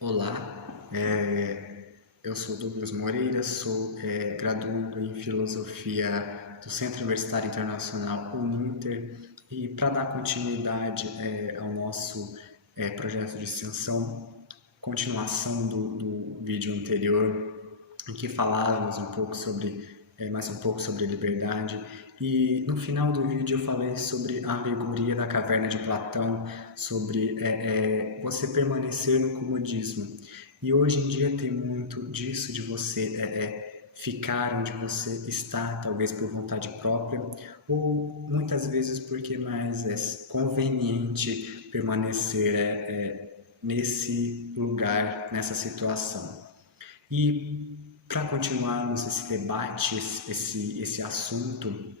Olá, eu sou Douglas Moreira, sou graduando em Filosofia do Centro Universitário Internacional Uninter e para dar continuidade ao nosso projeto de extensão, continuação do vídeo anterior, em que falávamos mais um pouco sobre liberdade, e no final do vídeo eu falei sobre a alegoria da caverna de Platão, sobre você permanecer no comodismo. E hoje em dia tem muito disso, de você ficar onde você está, talvez por vontade própria, ou muitas vezes porque mais é conveniente permanecer nesse lugar, nessa situação. E para continuarmos esse debate, esse assunto,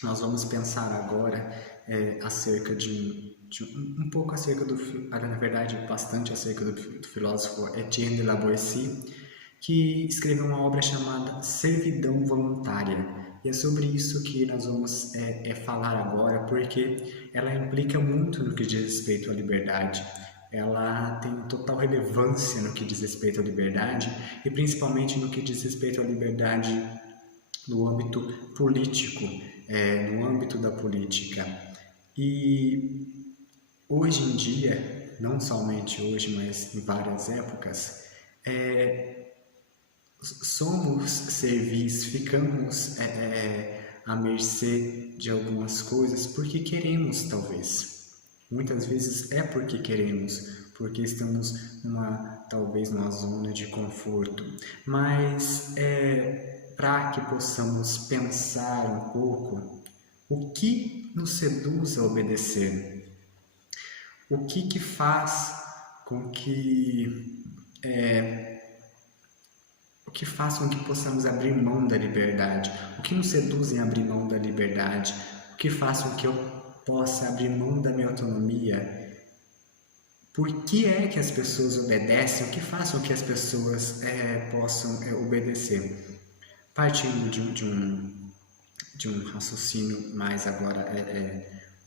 nós vamos pensar agora acerca um pouco acerca na verdade, bastante acerca do filósofo Etienne de la Boétie, que escreveu uma obra chamada Servidão Voluntária. E é sobre isso que nós vamos falar agora, porque ela implica muito no que diz respeito à liberdade. Ela tem total relevância no que diz respeito à liberdade e principalmente no que diz respeito à liberdade no âmbito político, no âmbito da política. E hoje em dia, não somente hoje, mas em várias épocas, somos servis, ficamos à mercê de algumas coisas porque queremos, talvez. Muitas vezes é porque queremos, porque estamos talvez numa zona de conforto. Mas para que possamos pensar um pouco, o que nos seduz a obedecer? O que faz com que possamos abrir mão da liberdade? O que nos seduz em abrir mão da liberdade? O que faz com que eu possa abrir mão da minha autonomia? Por que é que as pessoas obedecem? O que faz com que as pessoas possam obedecer? Partindo de um raciocínio mais agora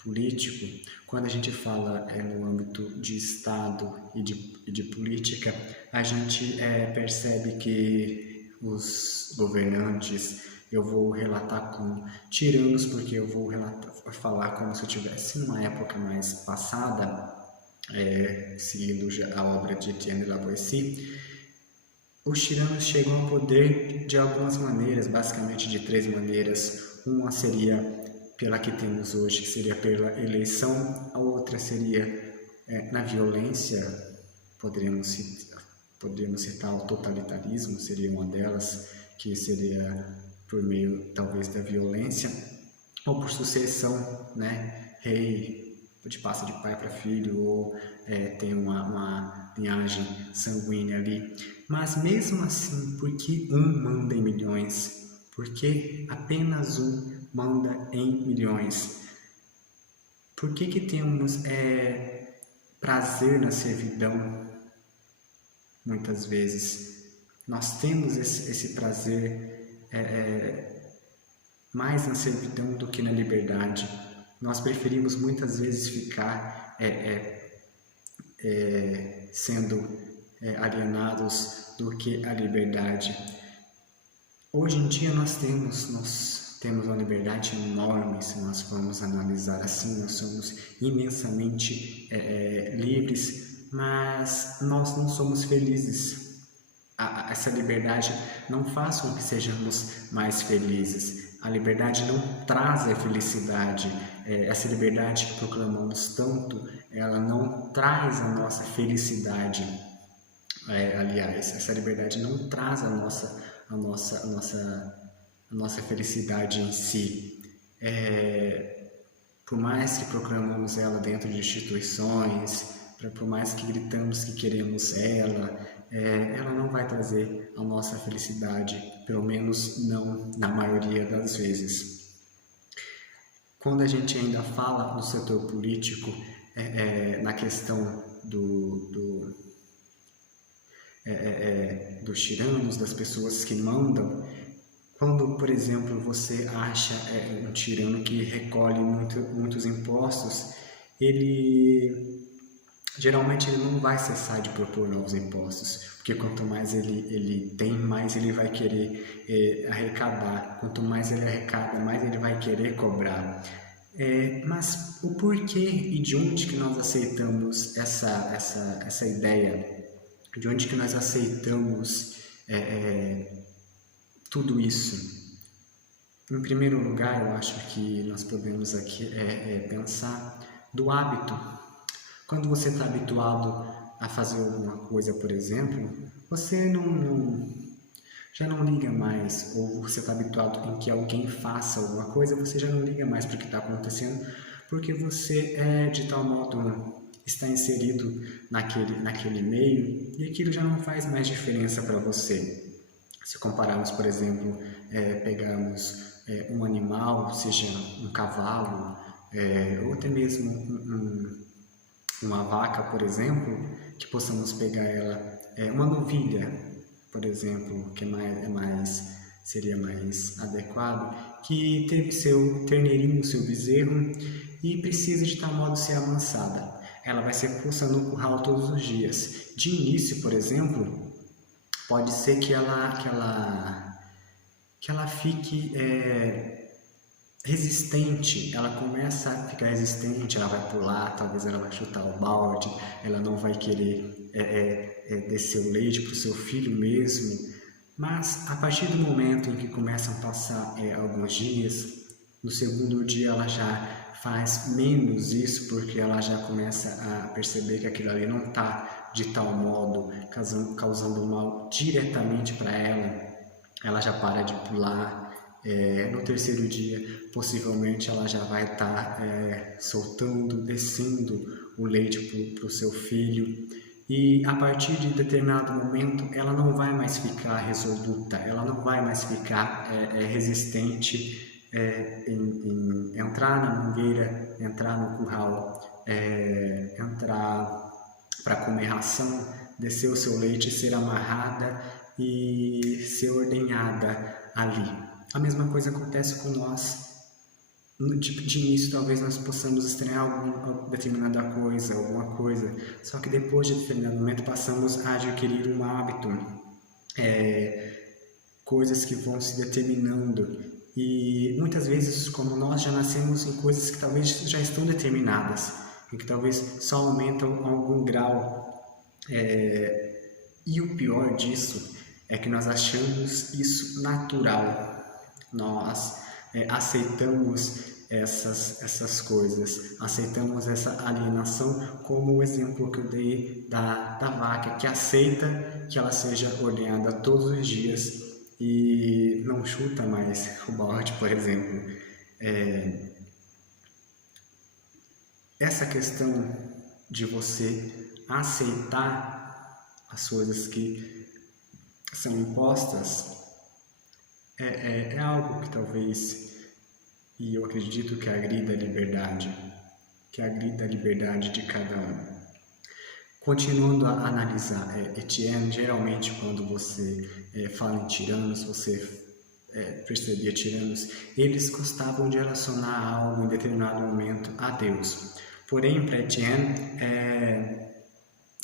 político, quando a gente fala no âmbito de Estado e de política, a gente percebe que os governantes, eu vou relatar como tiranos, porque eu vou falar como se eu estivesse numa época mais passada, seguindo a obra de Etienne de la Boétie. Os tiranos chegam ao poder de algumas maneiras, basicamente de três maneiras. Uma seria pela que temos hoje, que seria pela eleição. A outra seria na violência, poderíamos citar o totalitarismo, seria uma delas, que seria por meio talvez da violência, ou por sucessão, né? Rei passa de pai para filho, ou tem uma linhagem sanguínea ali. Mas mesmo assim, por que um manda em milhões? Porque apenas um manda em milhões? Por que temos prazer na servidão? Muitas vezes nós temos esse prazer mais na servidão do que na liberdade. Nós preferimos muitas vezes ficar sendo alienados do que a liberdade. Hoje em dia nós temos uma liberdade enorme, se nós formos analisar assim, nós somos imensamente livres, mas nós não somos felizes. Essa liberdade não faz com que sejamos mais felizes. A liberdade não traz a felicidade. Essa liberdade que proclamamos tanto, ela não traz a nossa felicidade. Aliás, essa liberdade não traz a nossa felicidade em si. Por mais que proclamamos ela dentro de instituições, por mais que gritamos que queremos ela não vai trazer a nossa felicidade, pelo menos não na maioria das vezes. Quando a gente ainda fala no setor político, na questão dos tiranos, das pessoas que mandam, quando, por exemplo, você acha um tirano que recolhe muitos impostos, ele geralmente ele não vai cessar de propor novos impostos, porque quanto mais ele tem, mais ele vai querer arrecadar. Quanto mais ele arrecada, mais ele vai querer cobrar. Mas o porquê e de onde que nós aceitamos essa ideia? De onde que nós aceitamos tudo isso? Em primeiro lugar, eu acho que nós podemos aqui pensar do hábito. Quando você está habituado a fazer alguma coisa, por exemplo, você já não liga mais, ou você está habituado em que alguém faça alguma coisa, você já não liga mais para o que está acontecendo, porque você de tal modo está inserido naquele meio e aquilo já não faz mais diferença para você. Se compararmos, por exemplo, pegarmos um animal, seja um cavalo, ou até mesmo uma vaca, por exemplo, que possamos pegar ela, uma novilha, por exemplo, que seria mais adequado, que teve seu terneirinho, seu bezerro, e precisa de tal modo ser amansada. Ela vai ser posta no curral todos os dias. De início, por exemplo, pode ser que ela fique resistente, ela começa a ficar resistente, ela vai pular, talvez ela vai chutar o balde, ela não vai querer descer o leite para o seu filho mesmo, mas a partir do momento em que começam a passar alguns dias, no segundo dia ela já faz menos isso, porque ela já começa a perceber que aquilo ali não está de tal modo causando mal diretamente para ela já para de pular. No terceiro dia, possivelmente ela já vai estar soltando, descendo o leite para o seu filho, e a partir de determinado momento ela não vai mais ficar resoluta, ela não vai mais ficar resistente em entrar na mangueira, entrar no curral, entrar para comer ração, descer o seu leite, ser amarrada e ser ordenhada ali. A mesma coisa acontece com nós. De início, talvez nós possamos estranhar alguma determinada coisa, alguma coisa, só que depois de determinado momento passamos a adquirir um hábito, coisas que vão se determinando, e muitas vezes, como nós já nascemos em coisas que talvez já estão determinadas, e que talvez só aumentam algum grau, e o pior disso é que nós achamos isso natural. Nós aceitamos essas coisas, aceitamos essa alienação, como o exemplo que eu dei da vaca, que aceita que ela seja ordenhada todos os dias e não chuta mais o balde, por exemplo. Essa questão de você aceitar as coisas que são impostas é algo que talvez, e eu acredito que agrida a liberdade, de cada um. Continuando a analisar Etienne, geralmente quando você fala em tiranos, você percebia tiranos, eles gostavam de relacionar algo em determinado momento a Deus. Porém, para Etienne,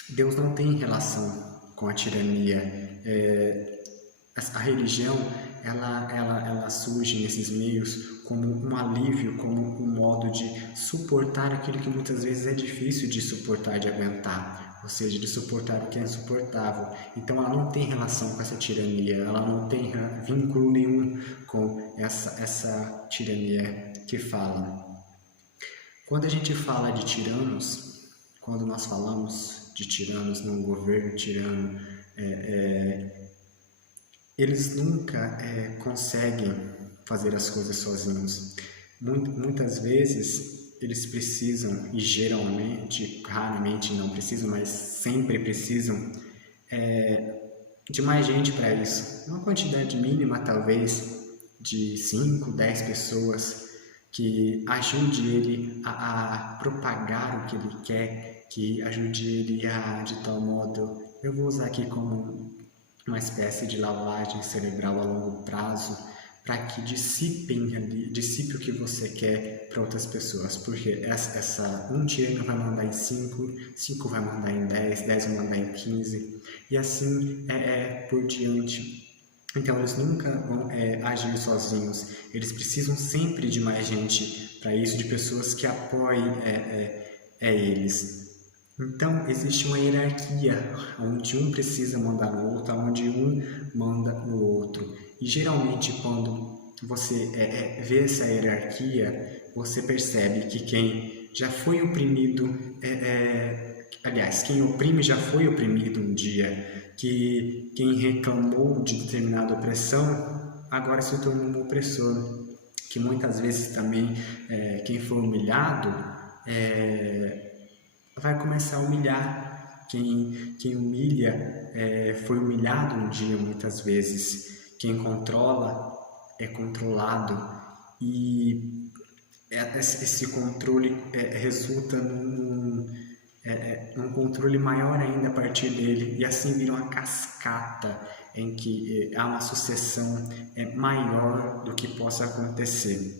Deus não tem relação com a tirania. A religião ela surge nesses meios como um alívio, como um modo de suportar aquilo que muitas vezes é difícil de suportar, de aguentar, ou seja, de suportar o que é insuportável. Então ela não tem relação com essa tirania, ela não tem vínculo nenhum com essa tirania que fala. Quando a gente fala de tiranos, quando nós falamos de tiranos num governo tirano, eles nunca conseguem fazer as coisas sozinhos. Muitas vezes eles precisam, e geralmente, raramente não precisam, mas sempre precisam, de mais gente para isso. Uma quantidade mínima, talvez, de 5, 10 pessoas que ajude ele a propagar o que ele quer, que ajude ele de tal modo, eu vou usar aqui como uma espécie de lavagem cerebral a longo prazo, para que dissipe o que você quer para outras pessoas, porque um tirano vai mandar em 5, 5 vai mandar em 10, 10 vai mandar em 15, e assim por diante. Então eles nunca vão agir sozinhos, eles precisam sempre de mais gente para isso, de pessoas que apoiem eles. Então existe uma hierarquia, onde um precisa mandar no outro, onde um manda no outro. E geralmente quando você vê essa hierarquia, você percebe que quem já foi oprimido, aliás, quem oprime já foi oprimido um dia, que quem reclamou de determinada opressão agora se tornou um opressor, que muitas vezes também quem foi humilhado vai começar a humilhar. Quem humilha foi humilhado um dia muitas vezes. Quem controla é controlado, e esse controle resulta num controle maior ainda a partir dele, e assim vira uma cascata em que há uma sucessão maior do que possa acontecer.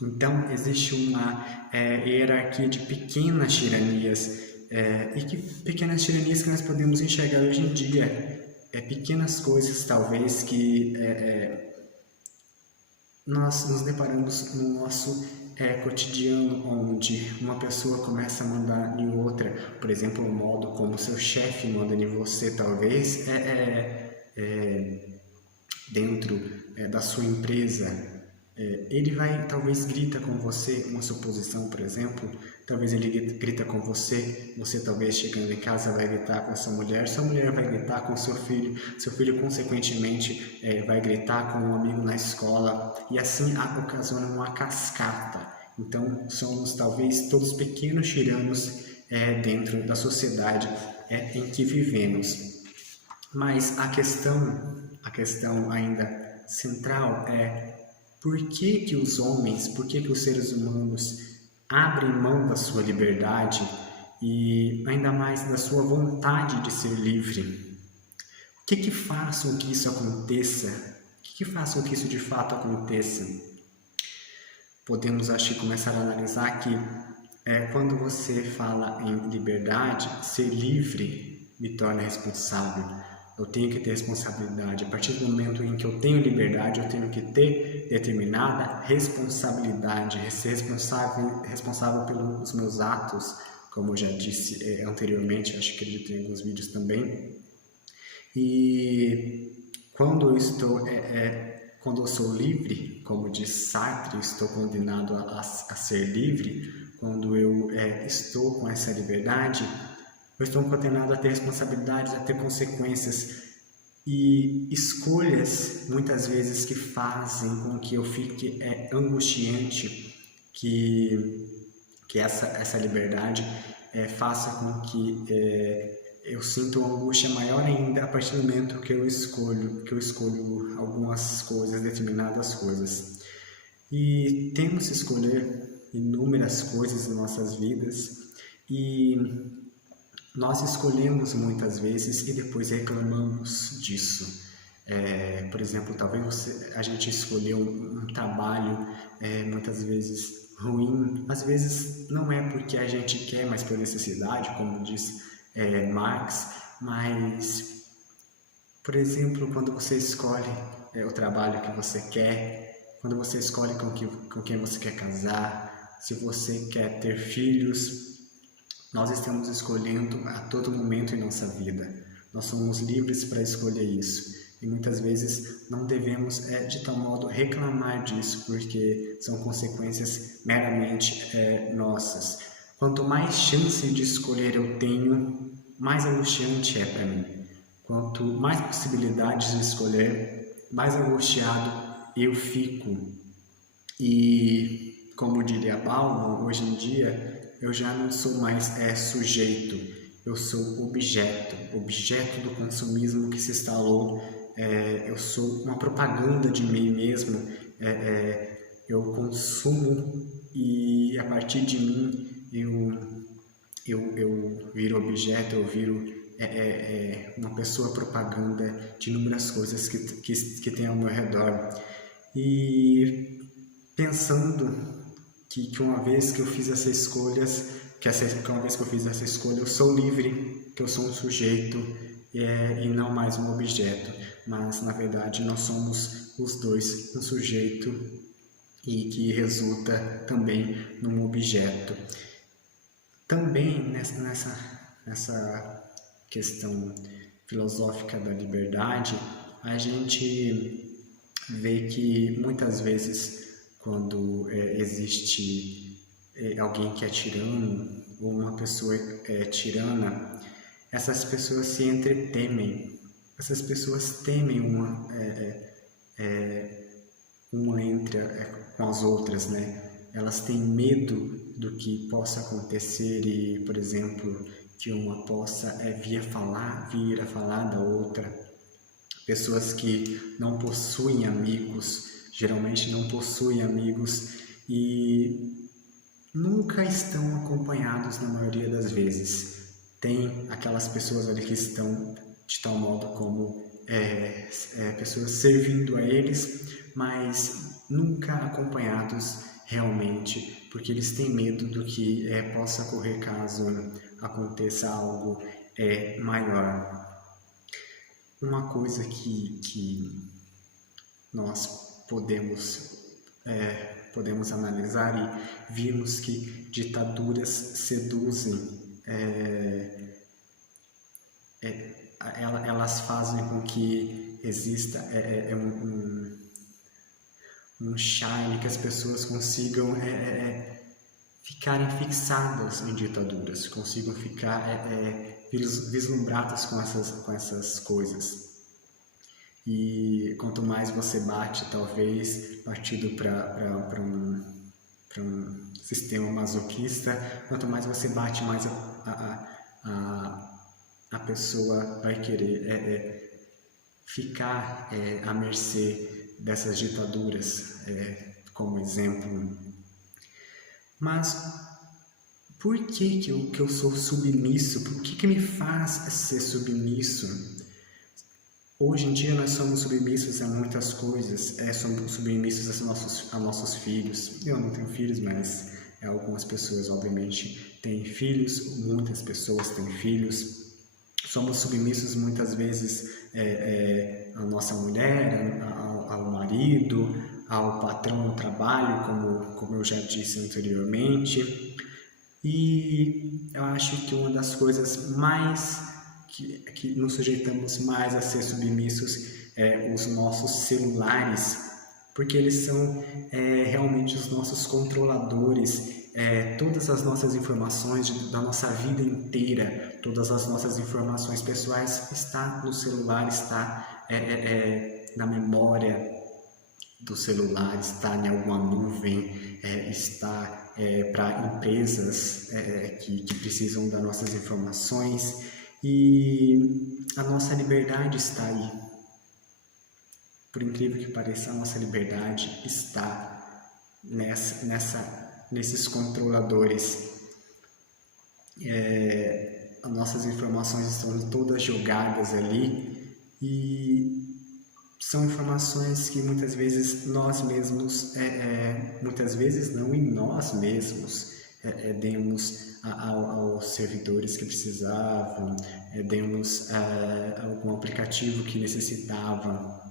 Então existe uma hierarquia de pequenas tiranias, e que pequenas tiranias que nós podemos enxergar hoje em dia, pequenas coisas talvez que nós nos deparamos no nosso cotidiano, onde uma pessoa começa a mandar em outra, por exemplo, o modo como seu chefe manda em você, talvez dentro da sua empresa. Ele talvez grita com você, uma suposição, por exemplo, talvez ele grita com você talvez chegando em casa vai gritar com a sua mulher vai gritar com seu filho consequentemente vai gritar com um amigo na escola, e assim ocasiona uma cascata. Então somos talvez todos pequenos tiranos dentro da sociedade em que vivemos. Mas a questão ainda central por que os homens, por que os seres humanos abrem mão da sua liberdade e ainda mais da sua vontade de ser livre? O que faz com que isso aconteça? O que faz com que isso de fato aconteça? Podemos, acho que, começar a analisar que quando você fala em liberdade, ser livre me torna responsável. Eu tenho que ter responsabilidade. A partir do momento em que eu tenho liberdade, eu tenho que ter determinada responsabilidade, ser responsável pelos meus atos, como eu já disse anteriormente, acho que acredito em alguns vídeos também. E quando eu sou livre, como diz Sartre, estou condenado a ser livre. Quando eu estou com essa liberdade, eu estou condenado a ter responsabilidades, a ter consequências e escolhas, muitas vezes, que fazem com que eu fique angustiante, que essa liberdade faça com que eu sinta uma angústia maior ainda a partir do momento que eu escolho algumas coisas, determinadas coisas. E temos que escolher inúmeras coisas em nossas vidas, e nós escolhemos muitas vezes e depois reclamamos disso. Por exemplo, talvez a gente escolheu um trabalho muitas vezes ruim. Às vezes não é porque a gente quer, mas por necessidade, como diz Marx. Mas, por exemplo, quando você escolhe o trabalho que você quer, quando você escolhe com quem você quer casar, se você quer ter filhos, nós estamos escolhendo a todo momento em nossa vida. Nós somos livres para escolher isso. E muitas vezes não devemos, de tal modo, reclamar disso, porque são consequências meramente nossas. Quanto mais chance de escolher eu tenho, mais angustiante é para mim. Quanto mais possibilidades de escolher, mais angustiado eu fico. E, como diria Bauman, hoje em dia, eu já não sou mais sujeito, eu sou objeto do consumismo que se instalou. Eu sou uma propaganda de mim mesmo, eu consumo e a partir de mim eu viro objeto, eu viro uma pessoa propaganda de inúmeras coisas que tem ao meu redor. e pensando que uma vez que eu fiz essa escolha, eu sou livre, que eu sou um sujeito e não mais um objeto, mas na verdade nós somos os dois, um sujeito e que resulta também num objeto. Também nessa questão filosófica da liberdade, a gente vê que muitas vezes quando existe alguém que é tirano ou uma pessoa tirana, essas pessoas se entretemem, essas pessoas temem uma com as outras, né? Elas têm medo do que possa acontecer e, por exemplo, que uma possa vir a falar da outra. Pessoas que não possuem amigos, geralmente não possuem amigos e nunca estão acompanhados na maioria das vezes. Tem aquelas pessoas ali que estão de tal modo como pessoas servindo a eles, mas nunca acompanhados realmente, porque eles têm medo do que possa ocorrer caso aconteça algo maior. Uma coisa que nós podemos analisar e vimos que ditaduras seduzem, elas fazem com que exista um charme, que as pessoas consigam ficarem fixadas em ditaduras, consigam ficar vislumbradas com essas coisas. E quanto mais você bate, talvez partido para um sistema masoquista, quanto mais você bate, mais a pessoa vai querer ficar à mercê dessas ditaduras, como exemplo. Mas por que eu sou submisso? Por que me faz ser submisso? Hoje em dia nós somos submissos a muitas coisas, somos submissos a nossos filhos. Eu não tenho filhos, mas algumas pessoas obviamente têm filhos, muitas pessoas têm filhos. Somos submissos muitas vezes à nossa mulher, ao marido, ao patrão no trabalho, como eu já disse anteriormente. E eu acho que uma das coisas mais que nos sujeitamos mais a ser submissos os nossos celulares, porque eles são realmente os nossos controladores. Todas as nossas informações da nossa vida inteira, todas as nossas informações pessoais está no celular, está na memória do celular, está em alguma nuvem, está para empresas que precisam das nossas informações, e a nossa liberdade está aí. Por incrível que pareça, a nossa liberdade está nesses controladores. As nossas informações estão todas jogadas ali e são informações que muitas vezes nós mesmos, muitas vezes não, em nós mesmos, demos aos servidores que precisavam, demos algum aplicativo que necessitava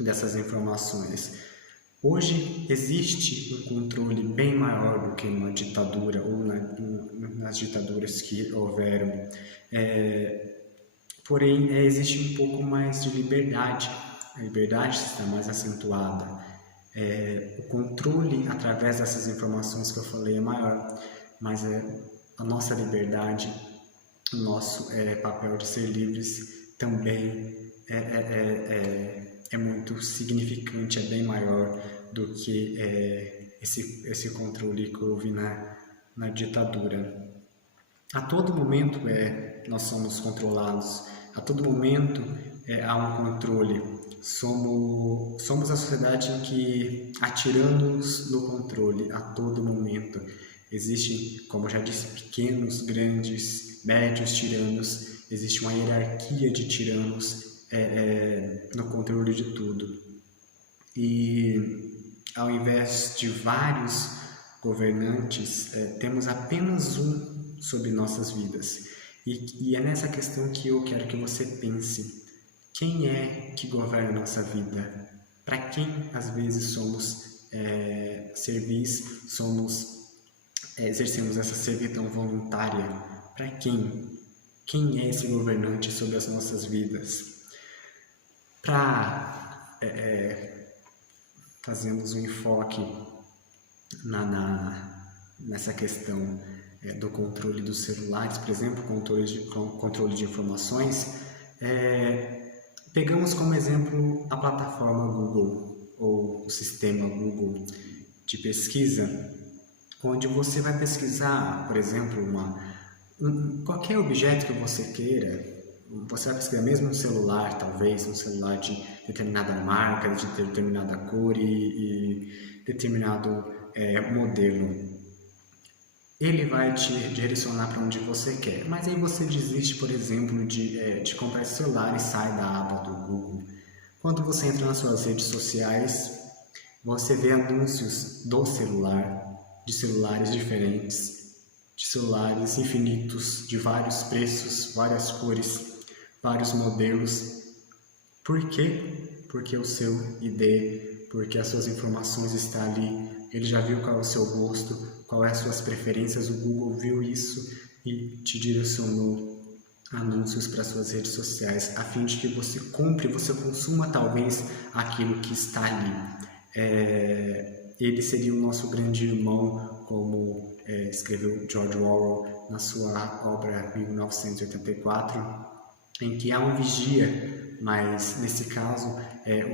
dessas informações. Hoje existe um controle bem maior do que numa ditadura ou nas ditaduras que houveram, porém existe um pouco mais de liberdade. A liberdade está mais acentuada. O controle através dessas informações que eu falei é maior, mas a nossa liberdade, o nosso papel de ser livres também é muito significante, é bem maior do que esse controle que houve na ditadura. A todo momento nós somos controlados, a todo momento há um controle. Somos a sociedade em que atiramos no controle a todo momento. Existem, como eu já disse, pequenos, grandes, médios tiranos, existe uma hierarquia de tiranos no controle de tudo. E ao invés de vários governantes, temos apenas um sobre nossas vidas. E é nessa questão que eu quero que você pense. Quem é que governa a nossa vida? Para quem às vezes somos exercemos essa servidão voluntária? Para quem? Quem é esse governante sobre as nossas vidas? Para fazermos um enfoque nessa questão do controle dos celulares, por exemplo, controle de informações, pegamos como exemplo a plataforma Google ou o sistema Google de pesquisa, onde você vai pesquisar, por exemplo, qualquer objeto que você queira. Você vai pesquisar mesmo um celular, talvez, um celular de determinada marca, de determinada cor e determinado modelo. Ele vai te direcionar para onde você quer. Mas aí você desiste, por exemplo, de comprar esse celular e sai da aba do Google. Quando você entra nas suas redes sociais, você vê anúncios do celular, de celulares diferentes, de celulares infinitos, de vários preços, várias cores, vários modelos. Por quê? Porque o seu ID, porque as suas informações estão ali, ele já viu qual é o seu gosto, quais são as suas preferências, o Google viu isso e te direcionou anúncios para suas redes sociais, a fim de que você compre, você consuma talvez aquilo que está ali. Ele seria o nosso grande irmão, como escreveu George Orwell na sua obra 1984, em que há um vigia, mas nesse caso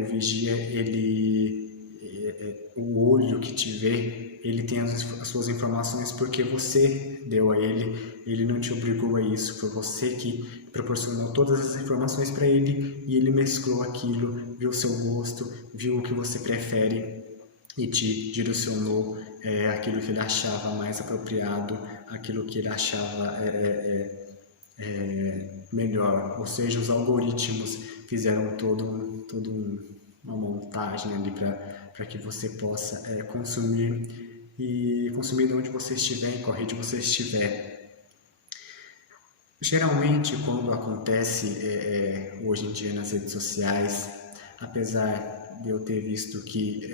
o vigia, o olho que te vê, ele tem as suas informações porque você deu a ele não te obrigou a isso, foi você que proporcionou todas as informações para ele e ele mesclou aquilo, viu o seu gosto, viu o que você prefere e te direcionou aquilo que ele achava mais apropriado, aquilo que ele achava melhor, ou seja, os algoritmos fizeram toda uma montagem ali para que você possa consumir de onde você estiver, em qual rede você estiver. Geralmente, quando acontece hoje em dia nas redes sociais, apesar de eu ter visto que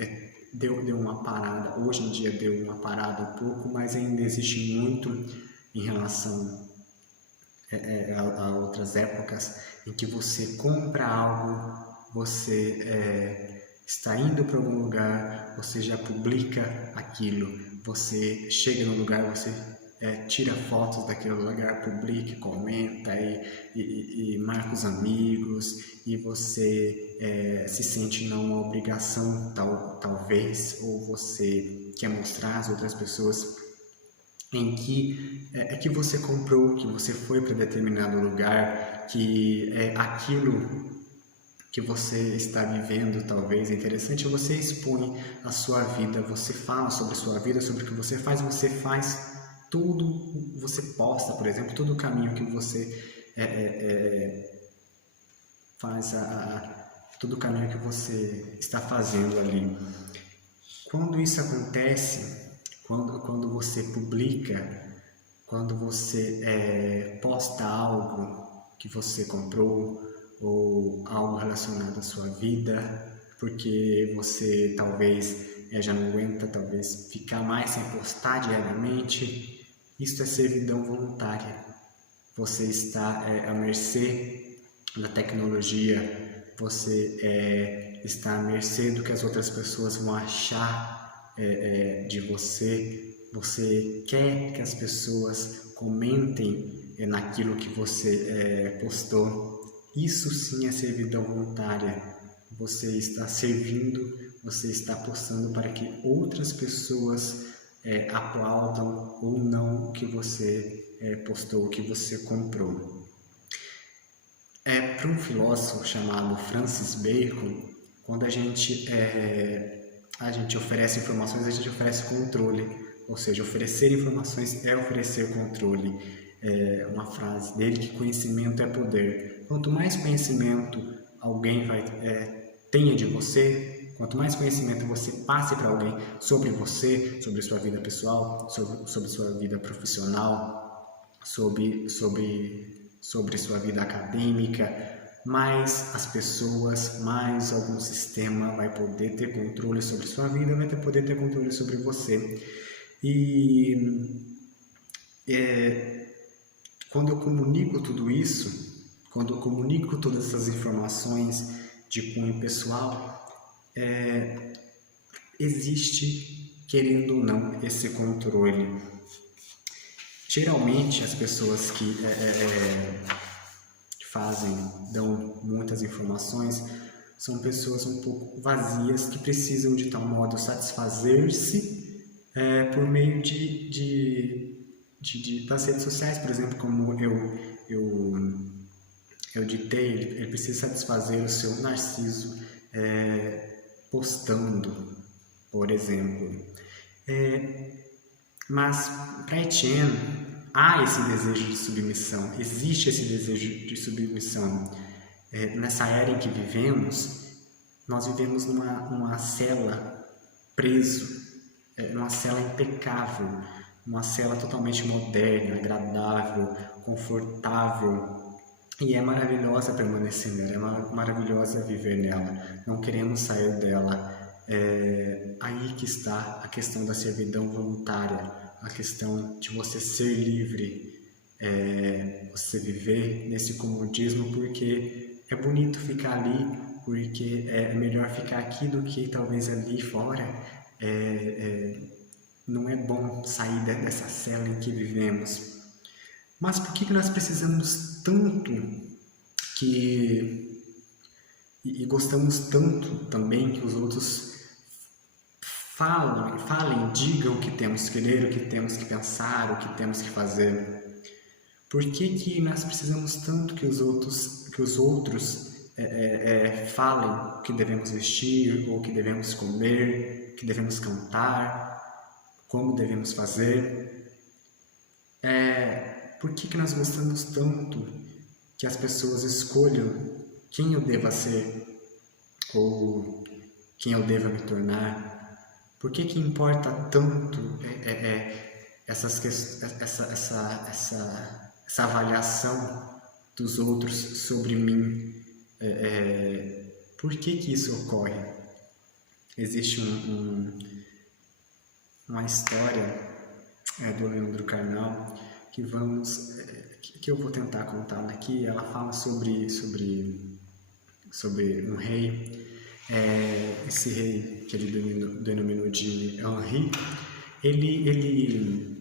deu uma parada, hoje em dia deu uma parada um pouco, mas ainda existe muito em relação a outras épocas em que você compra algo, você está indo para algum lugar, você já publica aquilo, você chega no lugar, você tira fotos daquele lugar, publica, comenta e marca os amigos e você se sente numa obrigação talvez, ou você quer mostrar às outras pessoas em que você comprou, que você foi para determinado lugar, que aquilo que você está vivendo talvez é interessante, você expõe a sua vida, você fala sobre a sua vida, sobre o que você faz tudo, você posta, por exemplo, todo o caminho que você faz, todo o caminho que você está fazendo ali. Quando isso acontece, quando você publica, quando você posta algo que você comprou ou algo relacionado à sua vida, porque você talvez já não aguenta talvez ficar mais sem postar diariamente, isso é servidão voluntária. Você está à mercê da tecnologia, você está à mercê do que as outras pessoas vão achar de você. Você quer que as pessoas comentem naquilo que você postou. Isso sim é servidão voluntária. Você está servindo, você está postando para que outras pessoas aplaudam ou não o que você postou, o que você comprou. Para um filósofo chamado Francis Bacon, quando a gente oferece informações, a gente oferece controle, ou seja, oferecer informações é oferecer controle. Uma frase dele que conhecimento é poder. Quanto mais conhecimento alguém tenha de você, Quanto mais conhecimento você passe para alguém sobre você, sobre sua vida pessoal, sobre sua vida profissional, sobre sua vida acadêmica, mais as pessoas, mais algum sistema vai poder ter controle sobre sua vida, vai poder ter controle sobre você. E quando eu comunico tudo isso, quando eu comunico todas essas informações de cunho pessoal, existe, querendo ou não, esse controle. Geralmente as pessoas que dão muitas informações, são pessoas um pouco vazias que precisam de tal modo satisfazer-se por meio das redes sociais, por exemplo, como eu ditei, ele precisa satisfazer o seu narciso postando, por exemplo. Mas para Etienne, há esse desejo de submissão, existe esse desejo de submissão. Nessa era em que vivemos, nós vivemos numa cela preso, numa cela impecável, uma cela totalmente moderna, agradável, confortável, e é maravilhosa permanecer nela, é maravilhosa viver nela, não queremos sair dela. Aí que está a questão da servidão voluntária, a questão de você ser livre, você viver nesse comodismo, porque é bonito ficar ali, porque é melhor ficar aqui do que talvez ali fora. Não é bom sair dessa cela em que vivemos. Mas por que nós precisamos tanto e gostamos tanto também que os outros falem, digam o que temos que ler, o que temos que pensar, o que temos que fazer? Por que nós precisamos tanto que os outros falem o que devemos vestir, ou o que devemos comer, o que devemos cantar, como devemos fazer? Por que nós gostamos tanto que as pessoas escolham quem eu deva ser ou quem eu deva me tornar? Por que importa tanto essa avaliação dos outros sobre mim? Por que isso ocorre? Existe uma história do Leandro Carnal que eu vou tentar contar aqui. Ela fala sobre um rei. Esse rei, que ele denominou de Henri, ele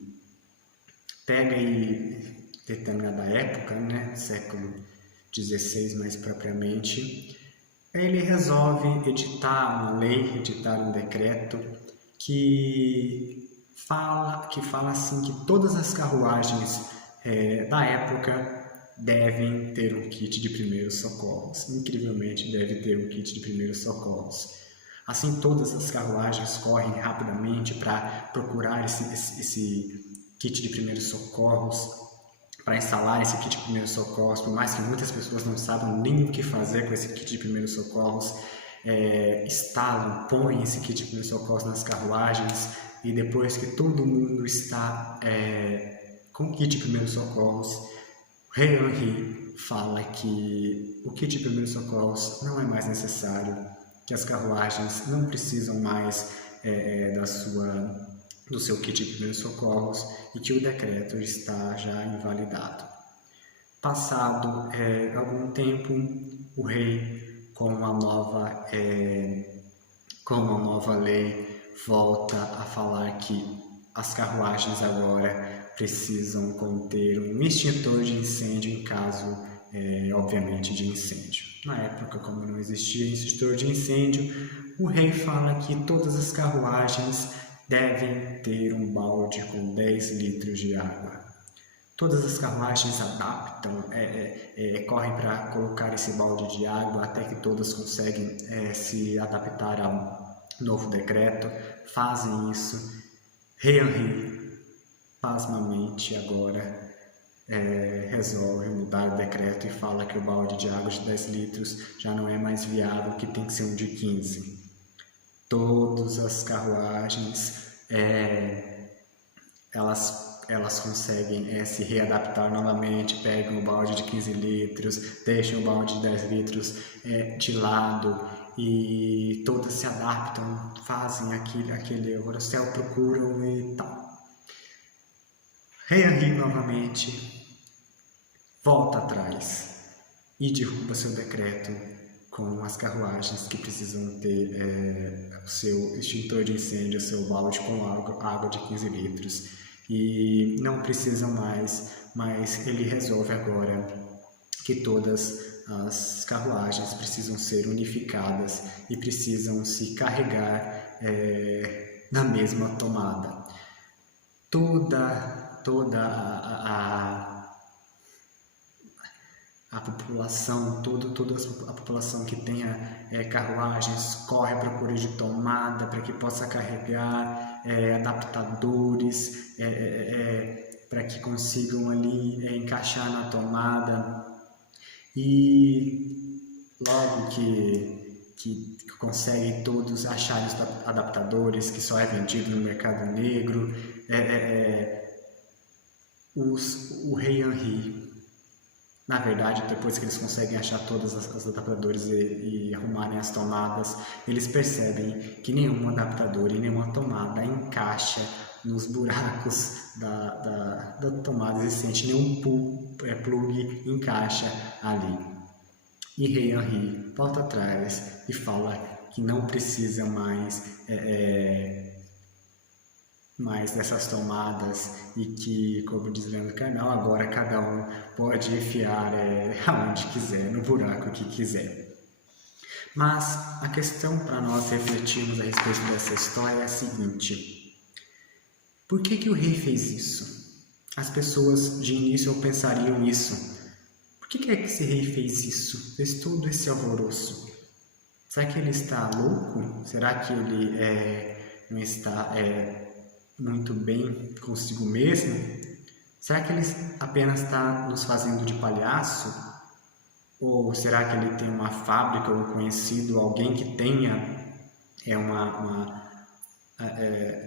pega em determinada época, né, século XVI mais propriamente, ele resolve editar uma lei, editar um decreto que fala assim que todas as carruagens da época devem ter um kit de primeiros socorros. Incrivelmente, deve ter um kit de primeiros socorros. Assim, todas as carruagens correm rapidamente para procurar esse kit de primeiros socorros, para instalar esse kit de primeiros socorros, por mais que muitas pessoas não saibam nem o que fazer com esse kit de primeiros socorros, instalam, põem esse kit de primeiros socorros nas carruagens, e depois que todo mundo está com o kit de primeiros socorros, Rei Henri fala que o kit de primeiros socorros não é mais necessário, que as carruagens não precisam mais do seu kit de primeiros socorros, e que o decreto está já invalidado. Passado algum tempo, o rei, com uma nova lei, volta a falar que as carruagens agora precisam conter um extintor de incêndio em caso, obviamente, de incêndio. Na época, como não existia extintor de incêndio, o rei fala que todas as carruagens devem ter um balde com 10 litros de água. Todas as carruagens adaptam, correm para colocar esse balde de água até que todas conseguem se adaptar ao novo decreto, fazem isso. Rei Henri, pasmamente, agora resolve mudar o decreto e fala que o balde de água de 10 litros já não é mais viável, que tem que ser um de 15. todas as carruagens, elas conseguem se readaptar novamente, pegam o balde de 15 litros, deixam o balde de 10 litros de lado e todas se adaptam, fazem aquele céu, procuram e tal. Rei Henri novamente volta atrás e derruba seu decreto com as carruagens que precisam ter o seu extintor de incêndio, seu balde com água de 15 litros. E não precisam mais, mas ele resolve agora que todas as carruagens precisam ser unificadas e precisam se carregar na mesma tomada. Toda a população, toda a população que tenha carruagens corre à procura de tomada para que possa carregar, adaptadores para que consigam ali encaixar na tomada. E logo que conseguem todos achar os adaptadores, que só é vendido no mercado negro, o Rei Henri, na verdade, depois que eles conseguem achar todos os adaptadores e arrumarem as tomadas, eles percebem que nenhum adaptador e nenhuma tomada encaixa nos buracos da tomada existente, nenhum plug encaixa ali. E Rei Henri volta atrás e fala que não precisa mais dessas tomadas e que, como diz Leandro Carnal, agora cada um pode enfiar aonde quiser, no buraco que quiser. Mas a questão para nós refletirmos a respeito dessa história é a seguinte: por que o rei fez isso? As pessoas de início pensariam isso. Por que é que esse rei fez isso? Fez todo esse alvoroço? Será que ele está louco? Será que ele não está muito bem consigo mesmo? Será que ele apenas está nos fazendo de palhaço? Ou será que ele tem uma fábrica ou um conhecido, alguém que tenha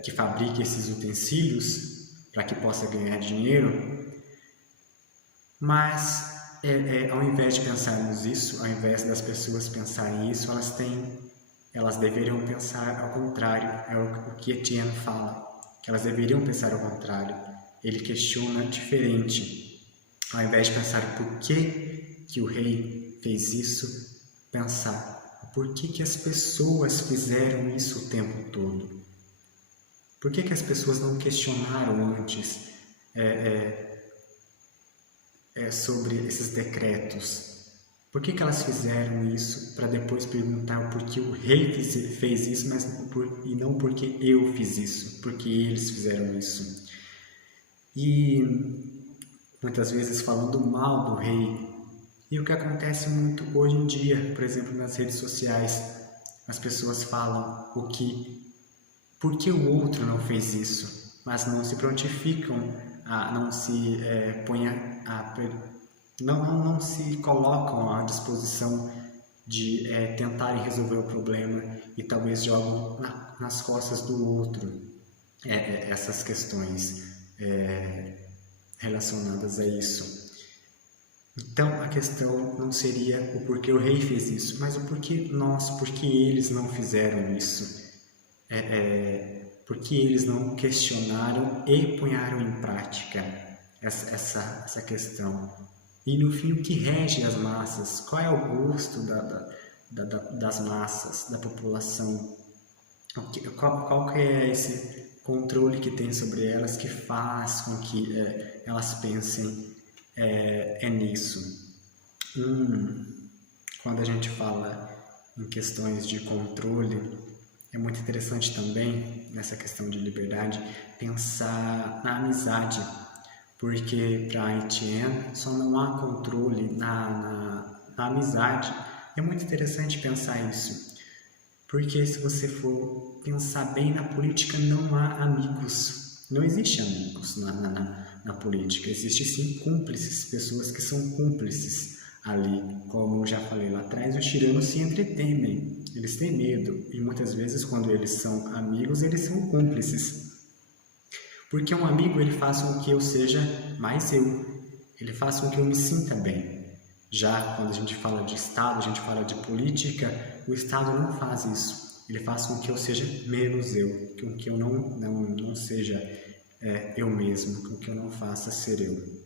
que fabrique esses utensílios para que possa ganhar dinheiro? Mas ao invés de pensarmos isso, ao invés das pessoas pensarem isso, elas deveriam pensar ao contrário. É o que Etienne fala, que elas deveriam pensar ao contrário. Ele questiona diferente. Ao invés de pensar por que o rei fez isso, pensar por que as pessoas fizeram isso o tempo todo. Por que as pessoas não questionaram antes sobre esses decretos? Por que elas fizeram isso para depois perguntar por que o rei fez isso, e não porque eu fiz isso, porque eles fizeram isso? E muitas vezes falando mal do rei. E o que acontece muito hoje em dia, por exemplo, nas redes sociais, as pessoas falam por que o outro não fez isso, mas não se prontificam, não se não se colocam à disposição de tentarem resolver o problema e talvez jogam nas costas do outro essas questões relacionadas a isso. Então a questão não seria o porquê o rei fez isso, mas o porquê eles não fizeram isso. Porque eles não questionaram e punharam em prática essa questão. E no fim, o que rege as massas? Qual é o gosto das massas, da população? Qual que é esse controle que tem sobre elas que faz com que elas pensem nisso? Quando a gente fala em questões de controle, é muito interessante também, nessa questão de liberdade, pensar na amizade. Porque para Etienne só não há controle na amizade. É muito interessante pensar isso. Porque se você for pensar bem na política, não há amigos. Não existe amigos na política. Existem sim cúmplices, pessoas que são cúmplices. ali. Como eu já falei lá atrás, os tiranos se entretemem, eles têm medo, e muitas vezes quando eles são amigos, eles são cúmplices. Porque um amigo, ele faz com que eu seja mais eu, ele faz com que eu me sinta bem. Já quando a gente fala de Estado, a gente fala de política, o Estado não faz isso. Ele faz com que eu seja menos eu, com que eu não seja eu mesmo, com que eu não faça ser eu.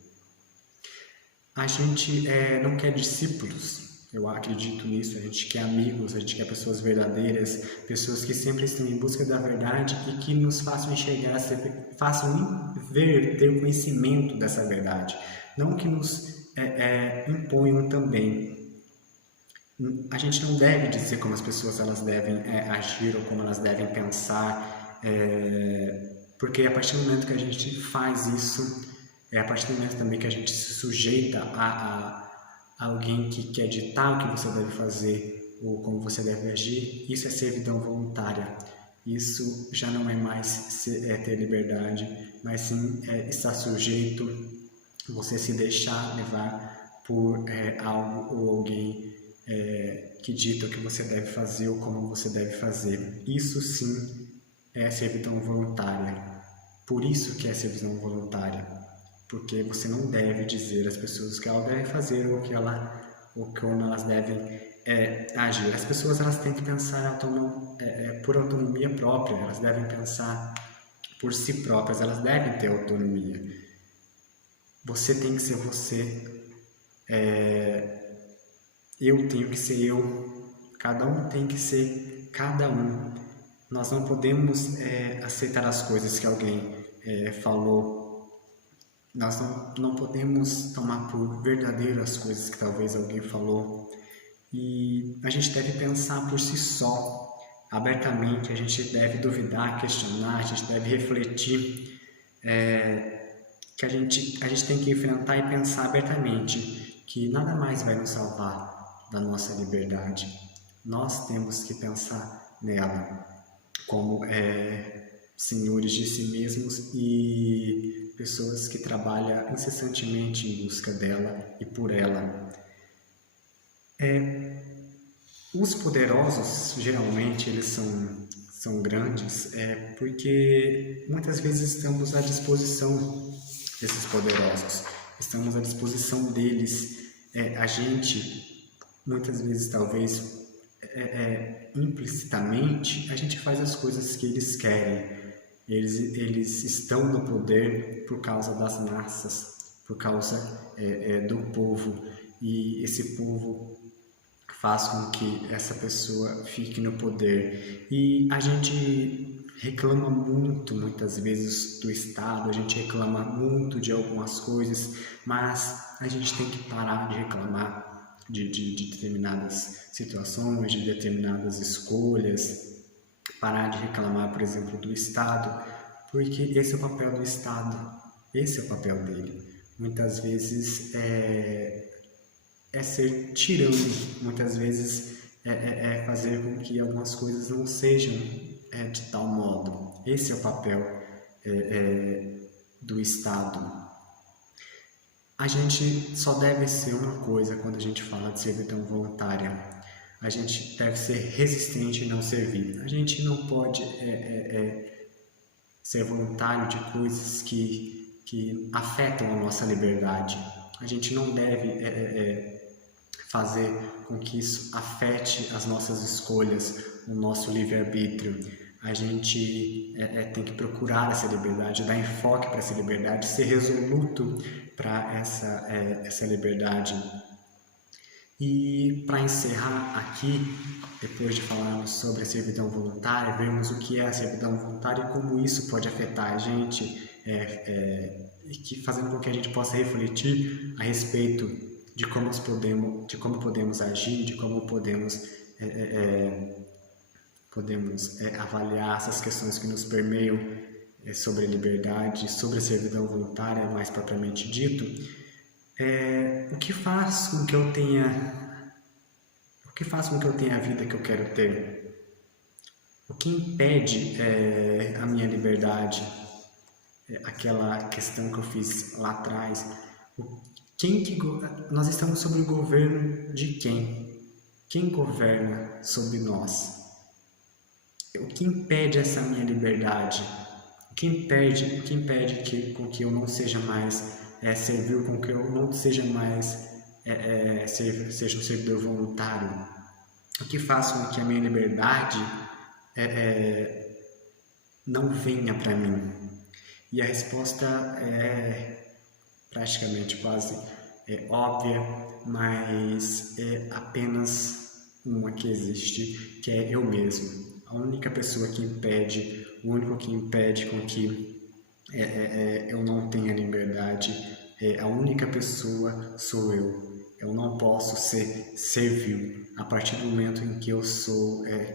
A gente não quer discípulos, eu acredito nisso, a gente quer amigos, a gente quer pessoas verdadeiras, pessoas que sempre estão em busca da verdade e que nos façam enxergar, façam ver, ter conhecimento dessa verdade, não que nos imponham também. A gente não deve dizer como as pessoas elas devem agir ou como elas devem pensar, porque a partir do momento que a gente faz isso, é a partir do momento também que a gente se sujeita a alguém que quer ditar o que você deve fazer ou como você deve agir, isso é servidão voluntária. Isso já não é mais ter liberdade, mas sim estar sujeito, você se deixar levar por algo ou alguém que dita o que você deve fazer ou como você deve fazer. Isso sim é servidão voluntária. Por isso que é servidão voluntária. Porque você não deve dizer às pessoas o que elas devem fazer ou como elas devem agir. As pessoas elas têm que pensar por autonomia própria, elas devem pensar por si próprias, elas devem ter autonomia. Você tem que ser você, eu tenho que ser eu, cada um tem que ser cada um. Nós não podemos aceitar as coisas que alguém falou. Nós não podemos tomar por verdadeiro as coisas que talvez alguém falou. E a gente deve pensar por si só, abertamente, a gente deve duvidar, questionar, a gente deve refletir, que a gente tem que enfrentar e pensar abertamente que nada mais vai nos salvar da nossa liberdade. Nós temos que pensar nela como senhores de si mesmos e pessoas que trabalham incessantemente em busca dela e por ela. Os poderosos, geralmente, eles são grandes porque muitas vezes estamos à disposição desses poderosos, estamos à disposição deles. A gente, muitas vezes, talvez, implicitamente, a gente faz as coisas que eles querem. Eles estão no poder por causa das massas, por causa do povo, e esse povo faz com que essa pessoa fique no poder. E a gente reclama muito, muitas vezes, do Estado, a gente reclama muito de algumas coisas, mas a gente tem que parar de reclamar de determinadas situações, de determinadas escolhas, parar de reclamar, por exemplo, do Estado, porque esse é o papel do Estado, esse é o papel dele. Muitas vezes é ser tirano, muitas vezes é fazer com que algumas coisas não sejam de tal modo. Esse é o papel do Estado. A gente só deve ser uma coisa quando a gente fala de servidão voluntária. A gente deve ser resistente e não servir. A gente não pode ser voluntário de coisas que afetam a nossa liberdade. A gente não deve fazer com que isso afete as nossas escolhas, o nosso livre-arbítrio. A gente tem que procurar essa liberdade, dar enfoque para essa liberdade, ser resoluto para essa liberdade. E para encerrar aqui, depois de falarmos sobre a servidão voluntária, vermos o que é a servidão voluntária e como isso pode afetar a gente, fazendo com que a gente possa refletir a respeito de como podemos agir, de como podemos avaliar essas questões que nos permeiam sobre a liberdade, sobre a servidão voluntária, mais propriamente dito. O que faz com que eu tenha a vida que eu quero ter? O que impede a minha liberdade? Aquela questão que eu fiz lá atrás. Nós estamos sob o governo de quem? Quem governa sobre nós? O que impede essa minha liberdade? O que impede com que eu não seja mais servil, com que eu não seja mais seja um servidor voluntário? O que faz com que a minha liberdade não venha para mim? E a resposta é praticamente quase óbvia, mas é apenas uma que existe, que é eu mesmo. A única pessoa que impede, o único que impede com que eu não tenha liberdade, a única pessoa sou eu. Eu não posso ser servil. A partir do momento em que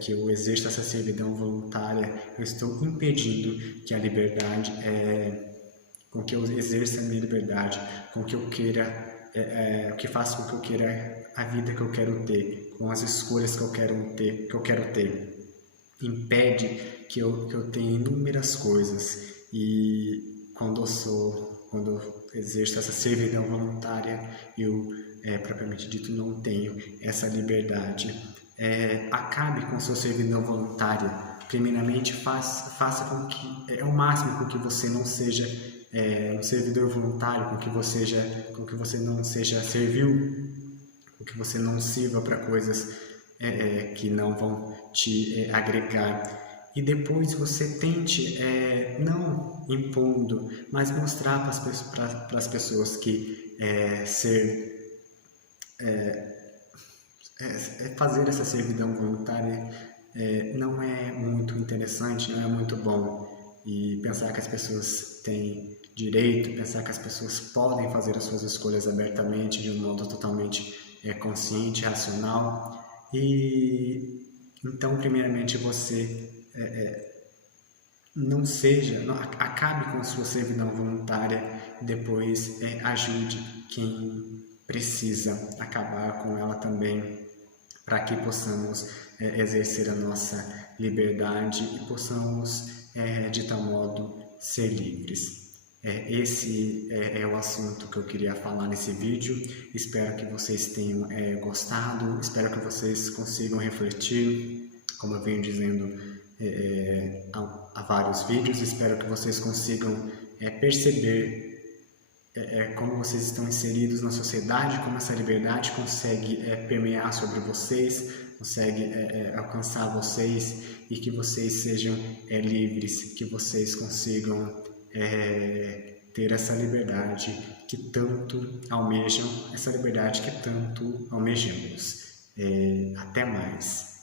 que eu exerço essa servidão voluntária, eu estou impedindo que a liberdade, com que eu exerça a minha liberdade, com que eu queira, o que faça com que eu queira a vida que eu quero ter, com as escolhas que eu quero ter. Impede que eu tenha inúmeras coisas, e quando eu exerço essa servidão voluntária, eu propriamente dito não tenho essa liberdade. Acabe com sua servidão voluntária. Primeiramente, faça com que o máximo com que você não seja um servidor voluntário, com que você não seja servil, com que você não sirva para coisas que não vão te agregar. E depois você tente, não impondo, mas mostrar para as pessoas que fazer essa servidão voluntária não é muito interessante, não é muito bom. E pensar que as pessoas têm direito, pensar que as pessoas podem fazer as suas escolhas abertamente, de um modo totalmente consciente, racional. E então, primeiramente, você acabe com a sua servidão voluntária, depois ajude quem precisa acabar com ela também, para que possamos exercer a nossa liberdade e possamos, de tal modo, ser livres. Esse é o assunto que eu queria falar nesse vídeo. Espero que vocês tenham gostado, espero que vocês consigam refletir, como eu venho dizendo há vários vídeos. Espero que vocês consigam perceber como vocês estão inseridos na sociedade, como essa liberdade consegue permear sobre vocês, consegue alcançar vocês, e que vocês sejam livres, que vocês consigam ter essa liberdade que tanto almejam, essa liberdade que tanto almejamos. Até mais!